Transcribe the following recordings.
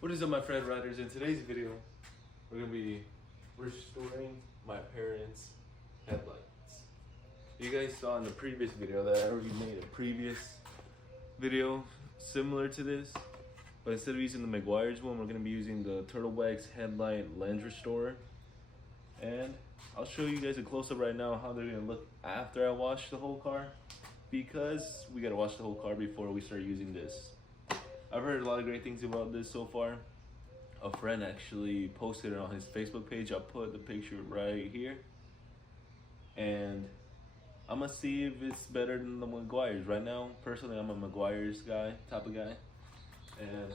What is up, my friend riders? In today's video, we're gonna be restoring my parents' headlights. You guys saw in the previous video that I already made a previous video similar to this, but instead of using the Meguiar's one, we're gonna be using the Turtlewax Headlight Lens Restorer. And I'll show you guys a close-up right now how they're gonna look after I wash the whole car, because we gotta wash the whole car before we start using this. I've heard a lot of great things about this so far. A friend actually posted it on his Facebook page. I'll put the picture right here. And I'm gonna see if it's better than the Meguiar's. Right now, personally, I'm a Meguiar's guy, type of guy. And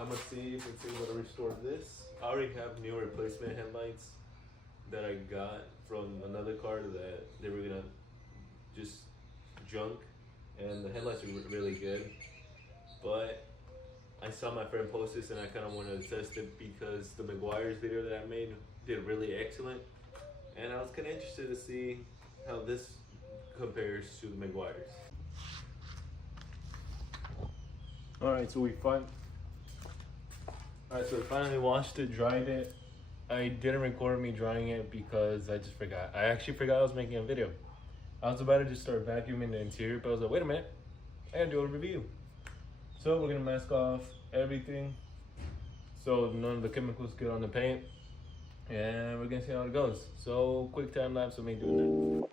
I'm gonna see if it's able to restore this. I already have new replacement headlights that I got from another car that they were gonna just junk. And the headlights are really good. But I saw my friend post this and I kind of wanted to test it because the Meguiar's video that I made did really excellent. And I was kind of interested to see how this compares to the Meguiar's. Alright, so we finally washed it, dried it. I didn't record me drying it because I just forgot. I actually forgot I was making a video. I was about to just start vacuuming the interior, but I was like, wait a minute, I gotta do a review. So we're gonna mask off everything so none of the chemicals get on the paint, and we're gonna see how it goes. So quick time lapse of me doing that.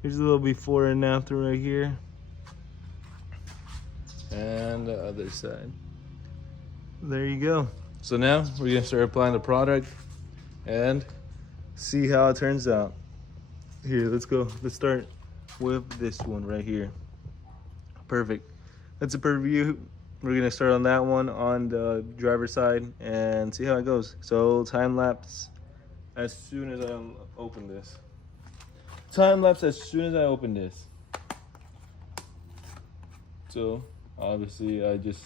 Here's a little before and after right here. And the other side. There you go. So now we're gonna start applying the product and see how it turns out. Here, let's go. Let's start with this one right here. Perfect. That's a perfect view. We're gonna start on that one on the driver's side and see how it goes. So time lapse as soon as I open this. Time lapse as soon as I open this. So obviously I just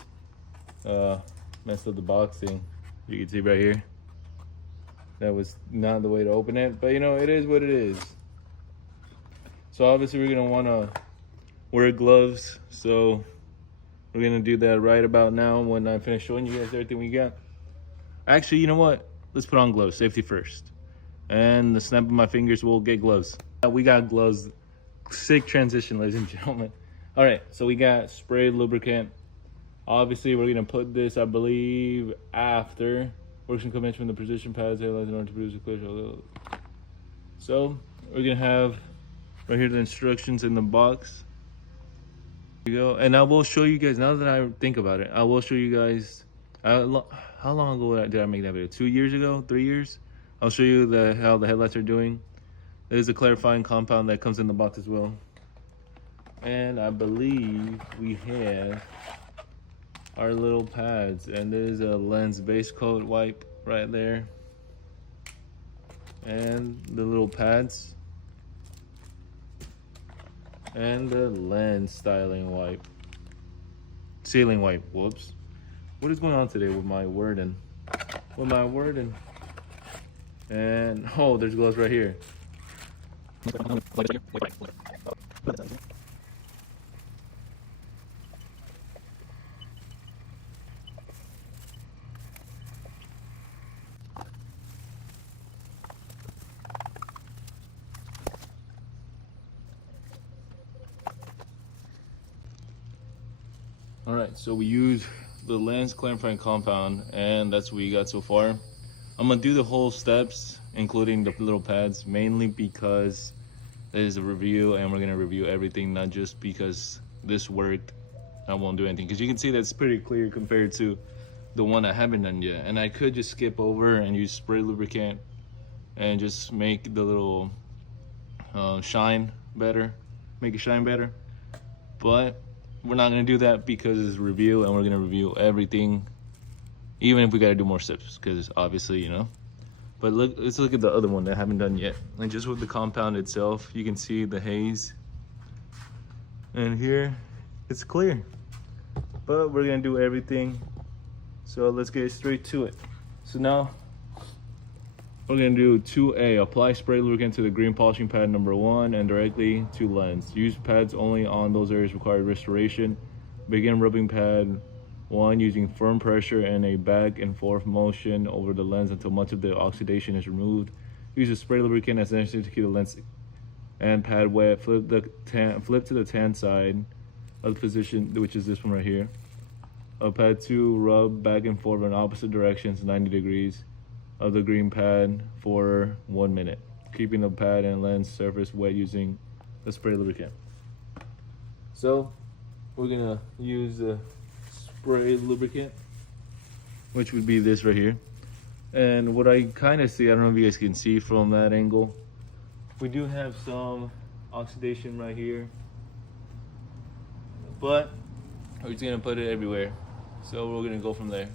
messed up the box thing. You can see right here. That was not the way to open it, but you know, it is what it is. So obviously we're gonna wanna wear gloves. So we're gonna do that right about now when I finish showing you guys everything we got. Actually, you know what? Let's put on gloves, safety first. And the snap of my fingers will get gloves. We got gloves. Sick transition, ladies and gentlemen. All right, so we got spray lubricant. Obviously, we're gonna put this, I believe, after. Works in combination from the position pads, headlights in order to produce a clear show. So we're gonna have right here the instructions in the box. There you go. And I will show you guys, now that I think about it, I will show you guys, how long ago did I make that video? 2 years ago, 3 years? I'll show you how the headlights are doing. There's a clarifying compound that comes in the box as well. And I believe we have our little pads, and there's a lens base coat wipe right there. And the little pads. And the lens styling wipe. Sealing wipe, whoops. What is going on today with my wording? And oh, there's gloves right here. All right, so we use the lens clarifying compound, and that's what we got so far. I'm gonna do the whole steps, including the little pads, mainly because it is a review and we're gonna review everything, not just because this worked, I won't do anything. Because you can see that's pretty clear compared to the one I haven't done yet. And I could just skip over and use spray lubricant and just make the little shine better, make it shine better. But we're not gonna do that because it's a review, and we're gonna review everything, even if we gotta do more steps, because obviously, you know. But look, let's look at the other one that I haven't done yet. And just with the compound itself, you can see the haze. And here, it's clear. But we're gonna do everything. So let's get straight to it. So now, we're gonna do 2A, apply spray lubricant to the green polishing pad number 1 and directly to lens. Use pads only on those areas requiring restoration. Begin rubbing pad 1 using firm pressure and a back and forth motion over the lens until much of the oxidation is removed. Use a spray lubricant as necessary to keep the lens and pad wet. Flip to the tan side of the position, which is this one right here. Pad 2, rub back and forth in opposite directions 90 degrees of the green pad for 1 minute, keeping the pad and lens surface wet using the spray lubricant. So we're gonna use the spray lubricant, which would be this right here. And what I kind of see, I don't know if you guys can see from that angle, we do have some oxidation right here, but we're just gonna put it everywhere. So we're gonna go from there.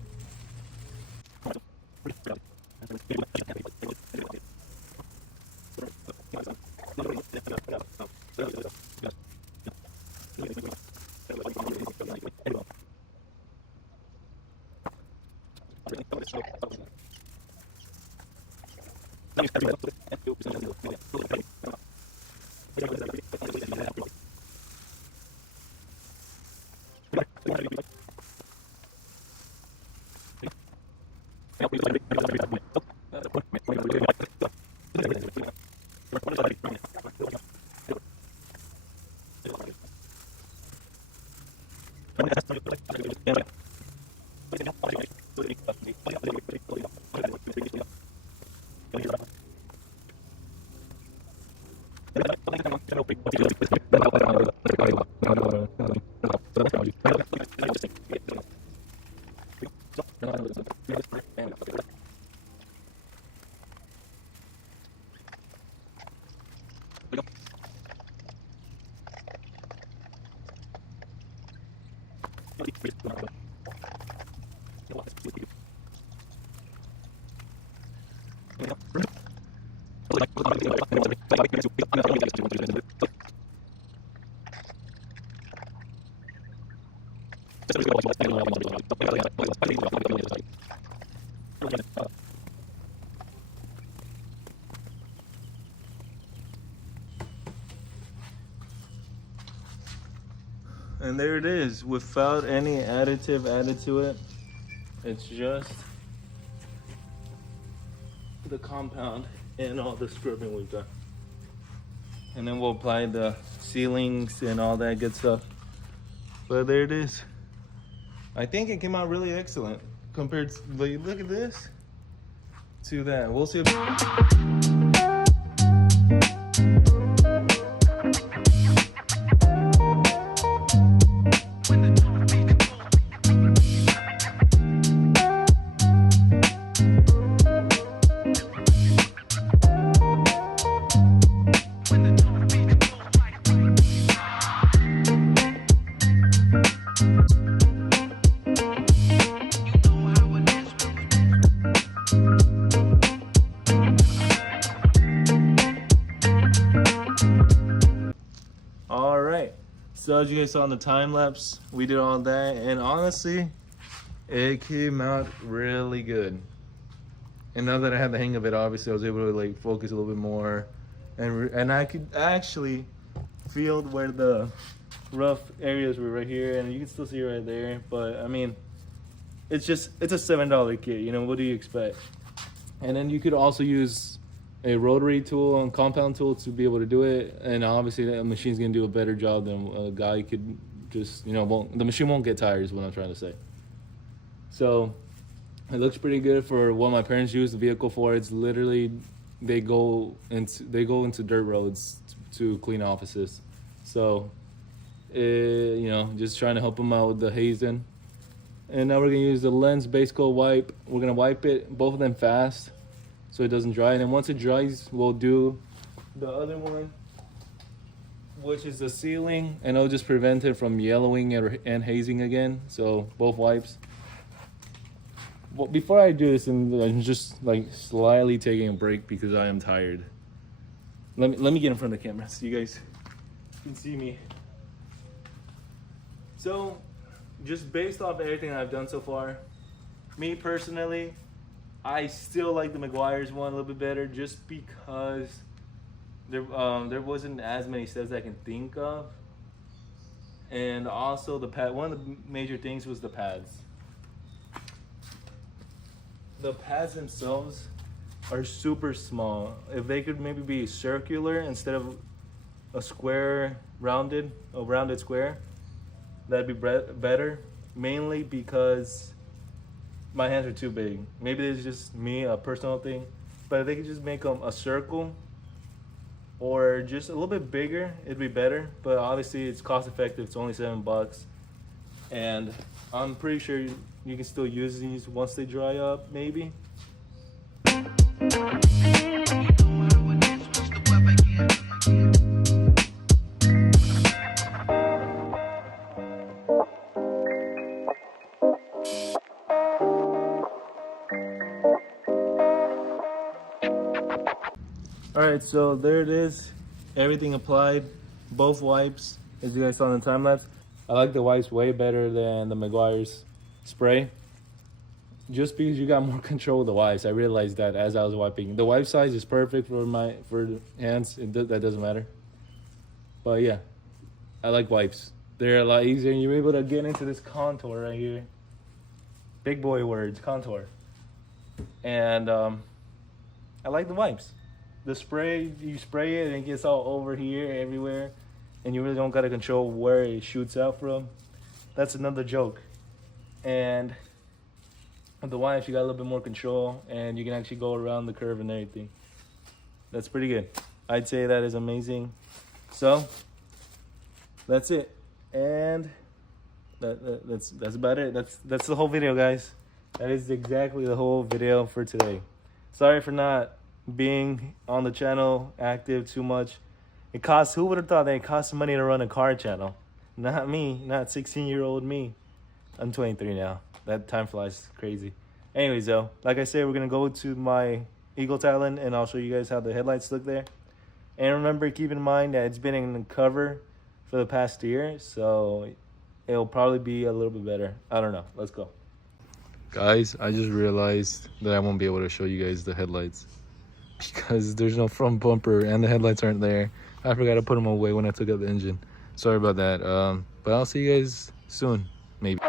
And there it is, without any additive added to it. It's just the compound and all the scrubbing we've done. And then we'll apply the sealings and all that good stuff. But there it is. I think it came out really excellent compared to, look at this, to that. We'll see if So as you guys saw in the time lapse, we did all that, and honestly, it came out really good. And now that I had the hang of it, obviously I was able to like focus a little bit more, and I could actually feel where the rough areas were right here, and you can still see it right there. But I mean, it's a $7 kit, you know, what do you expect? And then you could also use a rotary tool and compound tool to be able to do it, and obviously that machine's gonna do a better job than a guy could just, you know, the machine won't get tired is what I'm trying to say. So it looks pretty good for what my parents use the vehicle for. It's literally they go into dirt roads to clean offices. So you know, just trying to help them out with the hazing. And now we're gonna use the lens base coat wipe. We're gonna wipe it, both of them fast, so it doesn't dry. And then once it dries, we'll do the other one, which is the sealing, and it'll just prevent it from yellowing and hazing again. So both wipes. Well, before I do this, and I'm just like slightly taking a break because I am tired. Let me get in front of the camera so you guys can see me. So, just based off everything I've done so far, me personally, I still like the Meguiar's one a little bit better, just because there wasn't as many steps I can think of, and also the pad. One of the major things was the pads. The pads themselves are super small. If they could maybe be circular instead of a rounded square, that'd be better. Mainly because my hands are too big. Maybe it's just me, a personal thing. But if they could just make them a circle or just a little bit bigger, it'd be better. But obviously it's cost effective. It's only $7. And I'm pretty sure you can still use these once they dry up, maybe. Alright, so there it is. Everything applied. Both wipes, as you guys saw in the time lapse. I like the wipes way better than the Meguiar's spray. Just because you got more control of the wipes. I realized that as I was wiping. The wipe size is perfect for the hands. That doesn't matter. But yeah, I like wipes. They're a lot easier, and you're able to get into this contour right here. Big boy words, contour. And I like the wipes. The spray, you spray it and it gets all over here, everywhere, and you really don't gotta control where it shoots out from. That's another joke. And with the wipes, you got a little bit more control, and you can actually go around the curve and everything. That's pretty good. I'd say that is amazing. So that's it, and that's about it. That's the whole video, guys. That is exactly the whole video for today. Sorry for not being on the channel active too much. It costs, who would have thought that it costs money to run a car channel? Not me, not 16-year-old me. I'm 23 now. That time flies crazy. Anyways though, like I said, we're gonna go to my Eagle Talon and I'll show you guys how the headlights look there. And remember, keep in mind that it's been in the cover for the past year, so it'll probably be a little bit better. I don't know. Let's go. Guys, I just realized that I won't be able to show you guys the headlights because there's no front bumper and the headlights aren't there. I forgot to put them away when I took out the engine. Sorry about that. But I'll see you guys soon, maybe.